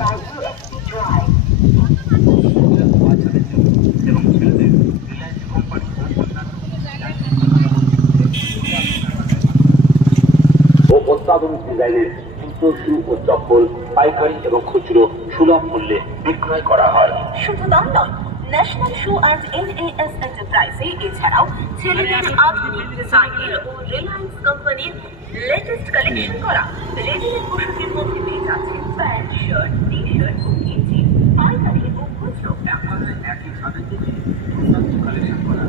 by USP Drive. বাচ্চাদের জন্য এবং ছেলেদের রিলায়েন্স কোম্পানি ও অন্যান্য ও অত্যাধুনিক ডিজাইনের জুতো শু ও চপ্পল পাইকারি এবং খুচরো সুলভ মূল্যে বিক্রয় করা হয়। শুধু দাম নয়, ন্যাশনাল শু অ্যান্ড NAS এন্টারপ্রাইজে এছাড়াও ছেলেদের আধুনিক ডিজাইনের ও রিলায়েন্স কোম্পানির লেটেস্ট কালেকশন করা রেডিমেড পোশাকের মধ্যে পেয়ে যাচ্ছে প্যান্ট, শার্ট, টি-শার্ট ও গেঞ্জি পাইকারি ও খুচরো। আমাদের একই ছাদের নিচে দুর্দান্ত কালেকশন করা।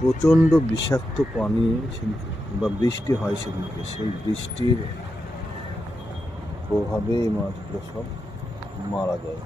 প্রচণ্ড বিষাক্ত পানি বা বৃষ্টি হয় সেদিনকে, সেই বৃষ্টির প্রভাবে এই মাছগুলো সব মারা যায়।